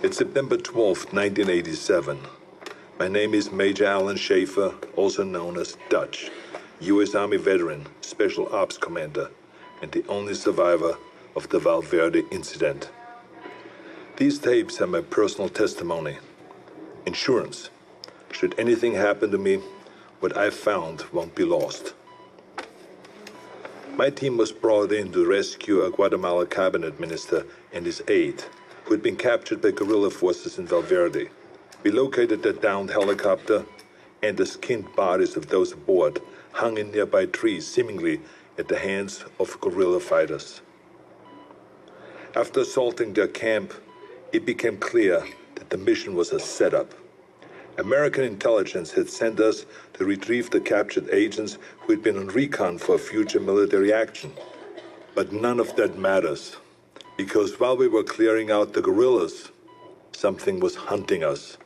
It's September 12th, 1987. My name is Major Alan Schaefer, also known as Dutch, U.S. Army veteran, Special Ops Commander, and the only survivor of the Valverde incident. These tapes are my personal testimony. Insurance. Should anything happen to me, what I found won't be lost. My team was brought in to rescue a Guatemala cabinet minister and his aide, who had been captured by guerrilla forces in Valverde. We located the downed helicopter, and the skinned bodies of those aboard hung in nearby trees, seemingly at the hands of guerrilla fighters. After assaulting their camp, it became clear that the mission was a setup. American intelligence had sent us to retrieve the captured agents who had been on recon for future military action. But none of that matters, because while we were clearing out the guerrillas, something was hunting us.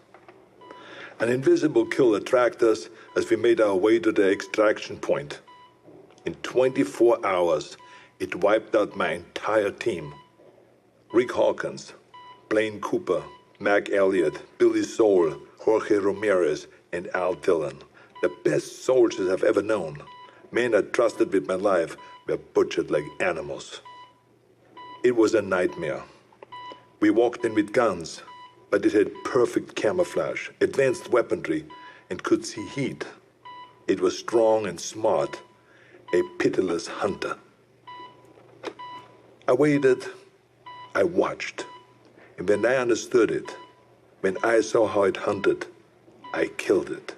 An invisible killer tracked us as we made our way to the extraction point. In 24 hours, it wiped out my entire team. Rick Hawkins, Blaine Cooper, Mac Elliott, Billy Soule, Jorge Ramirez, and Al Dillon. The best soldiers I've ever known. Men I trusted with my life were butchered like animals. It was a nightmare. We walked in with guns, but it had perfect camouflage, advanced weaponry, and could see heat. It was strong and smart, a pitiless hunter. I waited, I watched, and when I understood it, when I saw how it hunted, I killed it.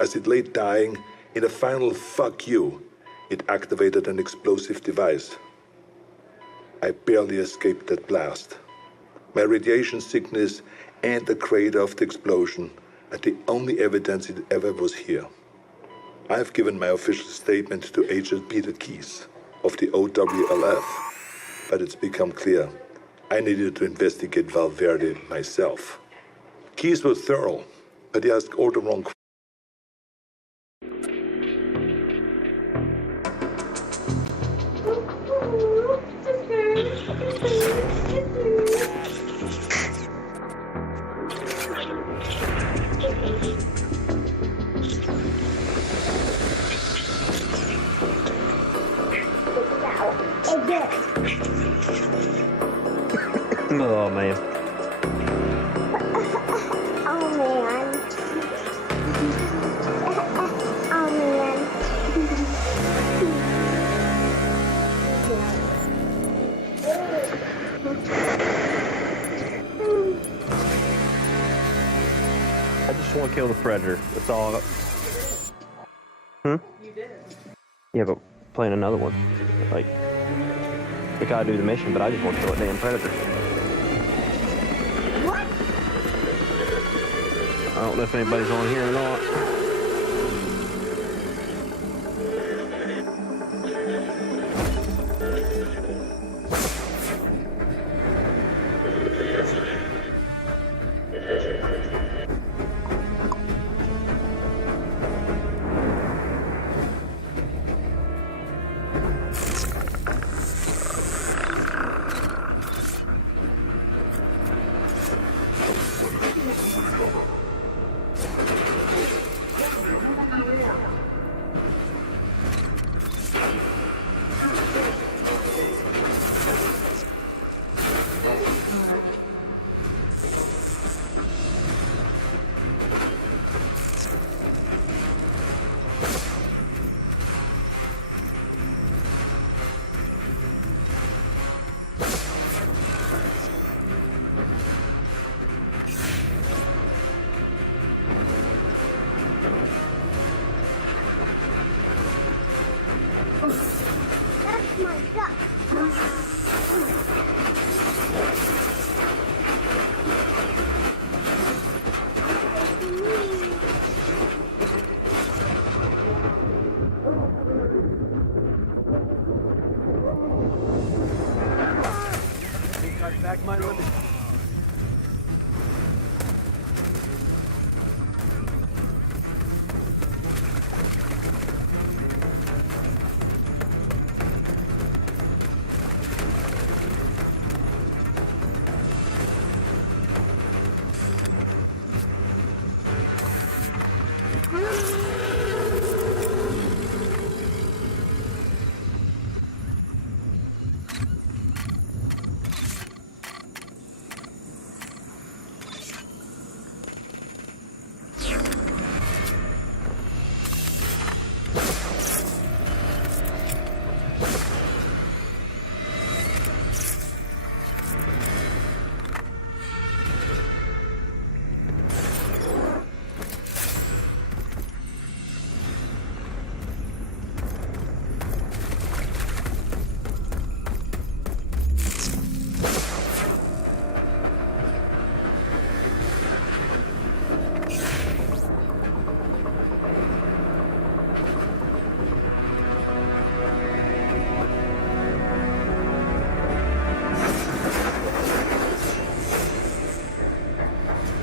As it lay dying, in a final fuck you, it activated an explosive device. I barely escaped that blast. My radiation sickness and the crater of the explosion are the only evidence it ever was here. I have given my official statement to Agent Peter Keyes of the OWLF, but it's become clear I needed to investigate Valverde myself. Keyes was thorough, but he asked all the wrong questions. Oh, man. Oh, man. Oh, man. I just want to kill the predator. That's all. You did. Yeah, but playing another one. Like, we gotta do the mission, but I just want to kill a damn predator. What? don't know if anybody's on here or not. That's my duck. Back my limit.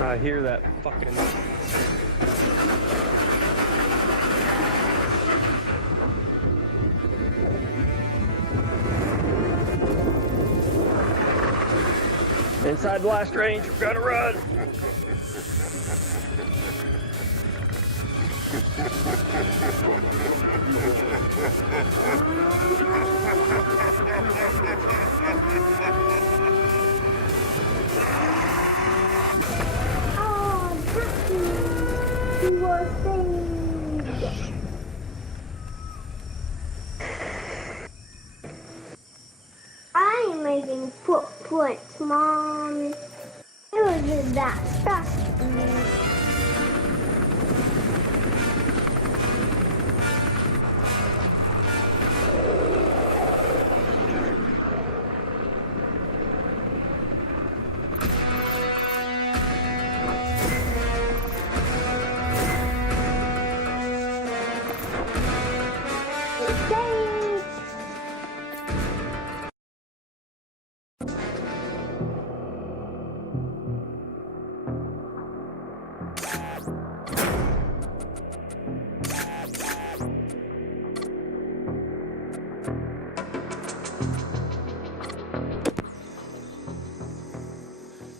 I hear that fucking... Inside blast range, we're gonna run! Oh, Ducky, you were saved. I'm making footprints, Mom. It was that stuff.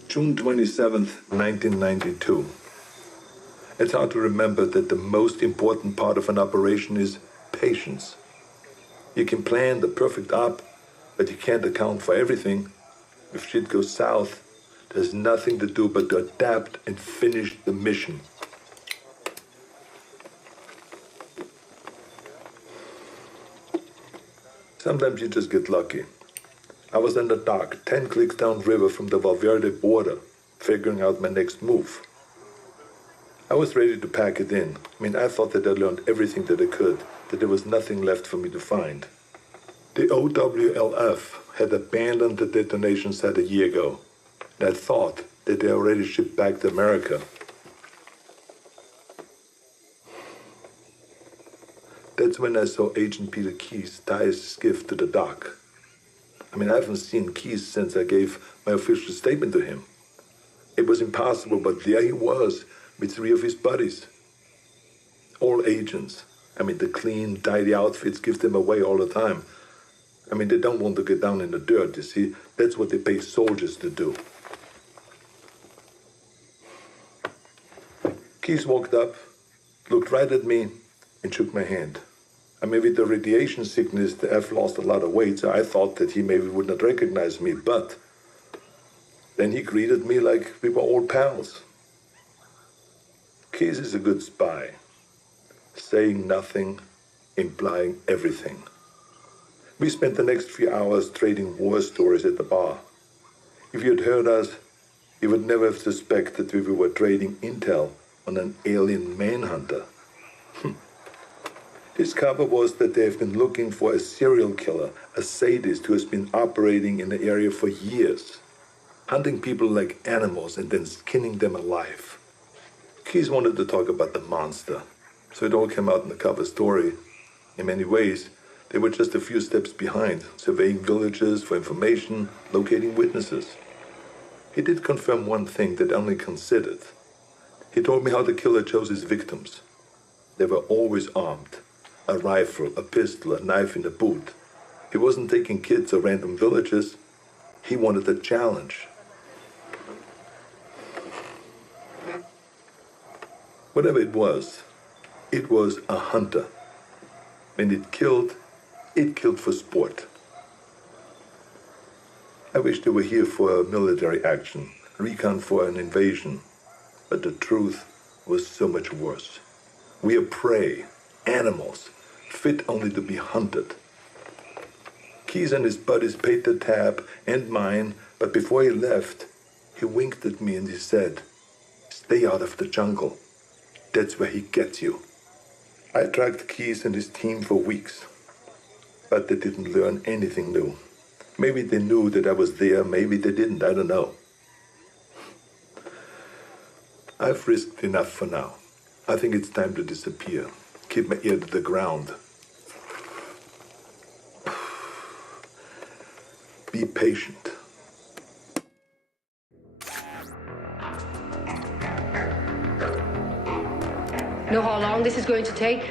June 27th, 1992. It's hard to remember that the most important part of an operation is patience. You can plan the perfect op, but you can't account for everything. If shit goes south, there's nothing to do but to adapt and finish the mission. Sometimes you just get lucky. I was in the dock, 10 clicks downriver from the Valverde border, figuring out my next move. I was ready to pack it in. I thought that I learned everything that I could, that there was nothing left for me to find. The OWLF had abandoned the detonation site a year ago, and I thought that they already shipped back to America. That's when I saw Agent Peter Keyes tie his skiff to the dock. I mean, I haven't seen Keyes since I gave my official statement to him. It was impossible, but there he was, with 3 of his buddies. All agents. I mean, the clean, tidy outfits give them away all the time. I mean, they don't want to get down in the dirt, you see. That's what they pay soldiers to do. Keyes walked up, looked right at me, and shook my hand. I mean, with the radiation sickness, I've lost a lot of weight, so I thought that he maybe would not recognize me, but then he greeted me like we were old pals. Keyes is a good spy, saying nothing, implying everything. We spent the next few hours trading war stories at the bar. If you'd heard us, you would never have suspected that we were trading intel on an alien manhunter. His cover was that they have been looking for a serial killer, a sadist who has been operating in the area for years, hunting people like animals and then skinning them alive. Keyes wanted to talk about the monster, so it all came out in the cover story. In many ways, they were just a few steps behind, surveying villages for information, locating witnesses. He did confirm one thing that only considered. He told me how the killer chose his victims. They were always armed. A rifle, a pistol, a knife in the boot. He wasn't taking kids or random villages. He wanted a challenge. Whatever it was a hunter. When it killed for sport. I wish they were here for a military action, recon for an invasion. But the truth was so much worse. We are prey, animals, fit only to be hunted. Keyes and his buddies paid the tab and mine, but before he left, he winked at me and he said, "Stay out of the jungle. That's where he gets you." I tracked Keyes and his team for weeks, but they didn't learn anything new. Maybe they knew that I was there, maybe they didn't, I don't know. I've risked enough for now. I think it's time to disappear. Keep my ear to the ground. Be patient. Know how long this is going to take?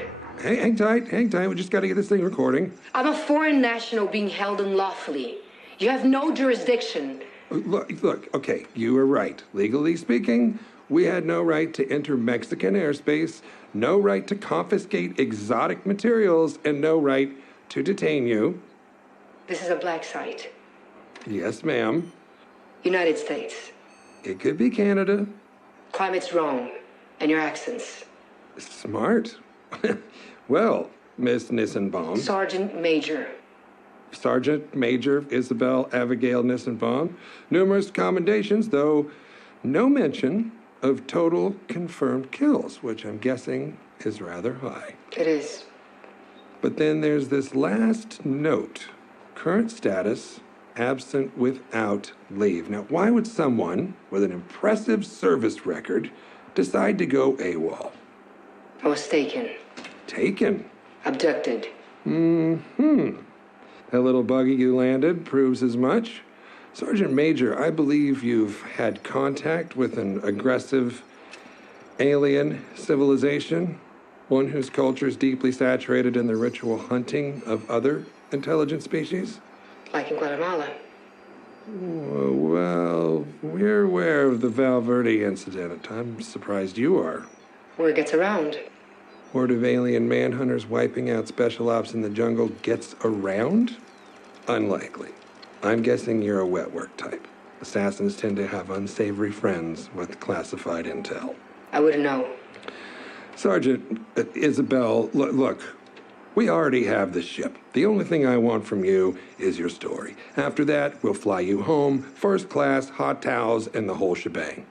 Hang tight. We just got to get this thing recording. I'm a foreign national being held unlawfully. You have no jurisdiction. Look, okay, you were right. Legally speaking, we had no right to enter Mexican airspace, no right to confiscate exotic materials, and no right to detain you. This is a black site. Yes, ma'am. United States. It could be Canada. Climate's wrong. And your accents. Smart. Well, Miss Nissenbaum. Sergeant Major. Sergeant Major Isabel Abigail Nissenbaum. Numerous commendations, though no mention of total confirmed kills, which I'm guessing is rather high. It is. But then there's this last note. Current status, absent without leave. Now, why would someone with an impressive service record decide to go AWOL? I was taken. Taken? Abducted. That little buggy you landed proves as much. Sergeant Major, I believe you've had contact with an aggressive alien civilization, one whose culture is deeply saturated in the ritual hunting of other intelligent species? Like in Guatemala. Well, we're aware of the Val Verde incident. I'm surprised you are. Word gets around. Horde of alien manhunters wiping out special ops in the jungle gets around? Unlikely. I'm guessing you're a wet work type. Assassins tend to have unsavory friends with classified intel. I wouldn't know. Sergeant Isabel, look, we already have the ship. The only thing I want from you is your story. After that, we'll fly you home, first class, hot towels, and the whole shebang.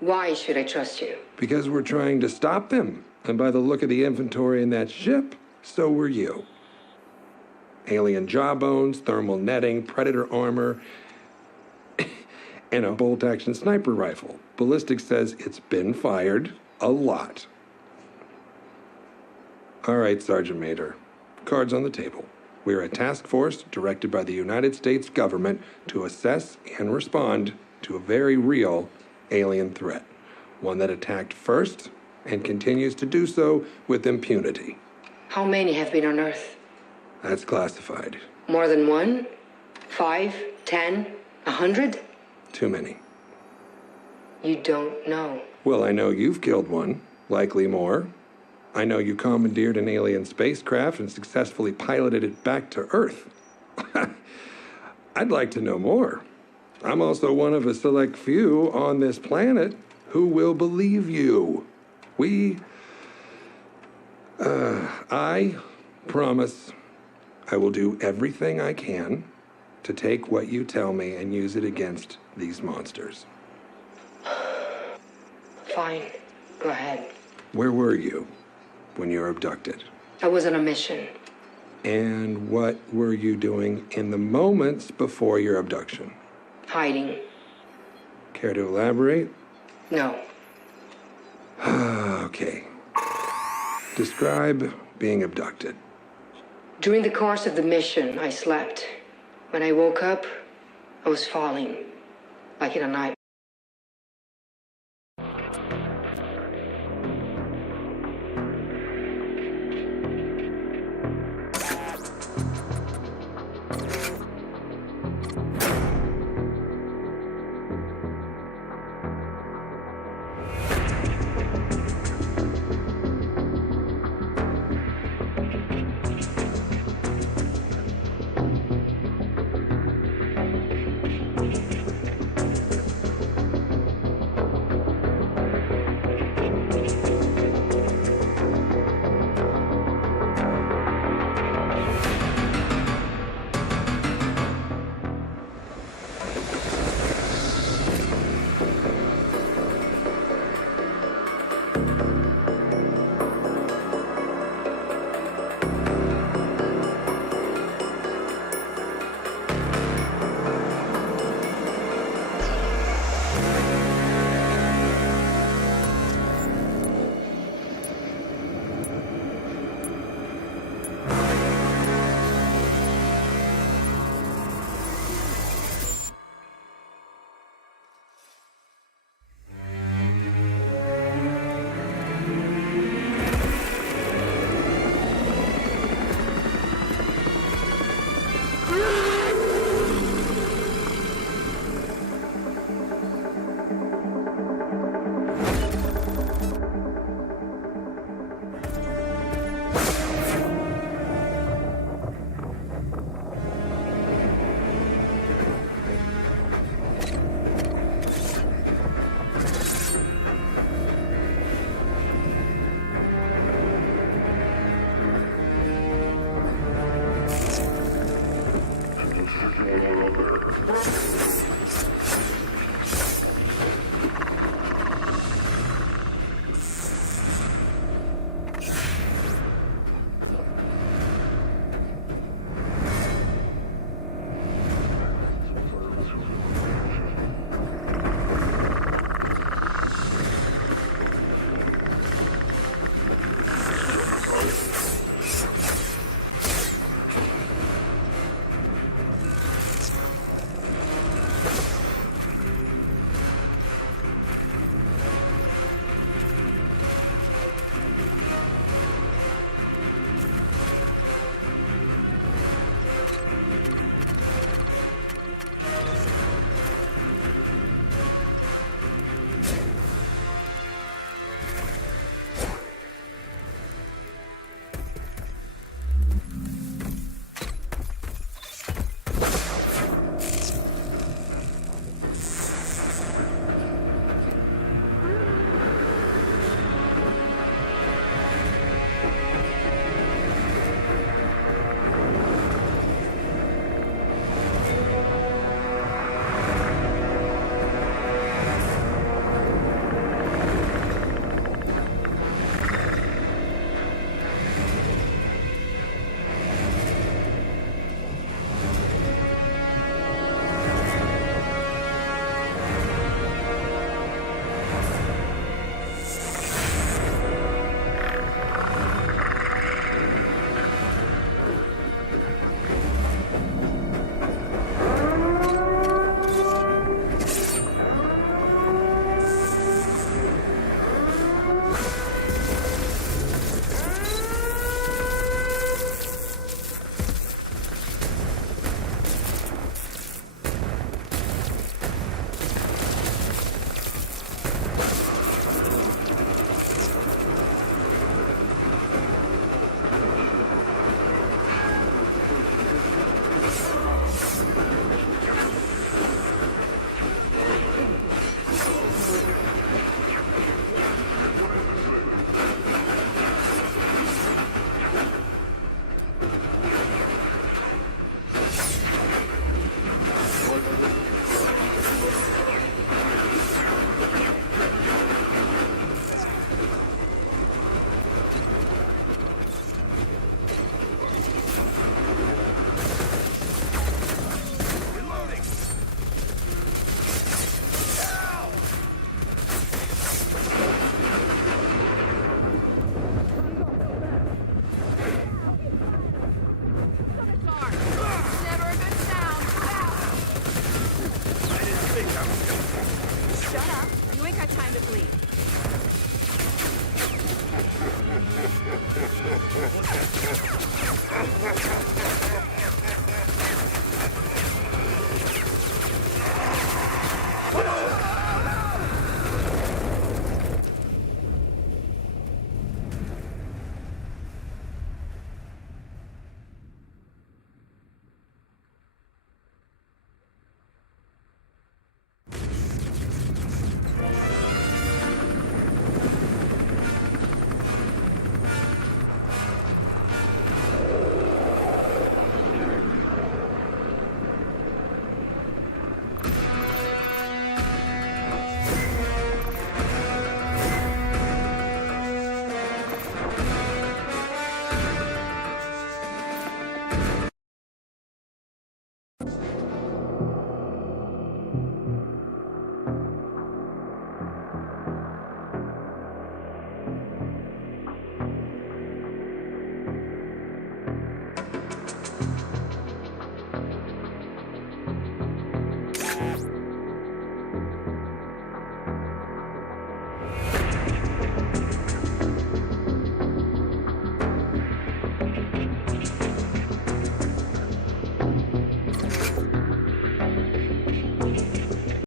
Why should I trust you? Because we're trying to stop them. And by the look of the inventory in that ship, so were you. Alien jawbones, thermal netting, predator armor, and a bolt-action sniper rifle. Ballistics says it's been fired a lot. All right, Sergeant Major. Cards on the table. We're a task force directed by the United States government to assess and respond to a very real alien threat. One that attacked first and continues to do so with impunity. How many have been on Earth? That's classified. More than one? 5, 10, 100? Too many. You don't know. Well, I know you've killed one, likely more. I know you commandeered an alien spacecraft and successfully piloted it back to Earth. I'd like to know more. I'm also one of a select few on this planet who will believe you. I promise I will do everything I can to take what you tell me and use it against these monsters. Fine. Go ahead. Where were you when you were abducted? I was on a mission. And what were you doing in the moments before your abduction? Hiding. Care to elaborate? No. Okay. Describe being abducted. During the course of the mission, I slept. When I woke up, I was falling, like in a nightmare.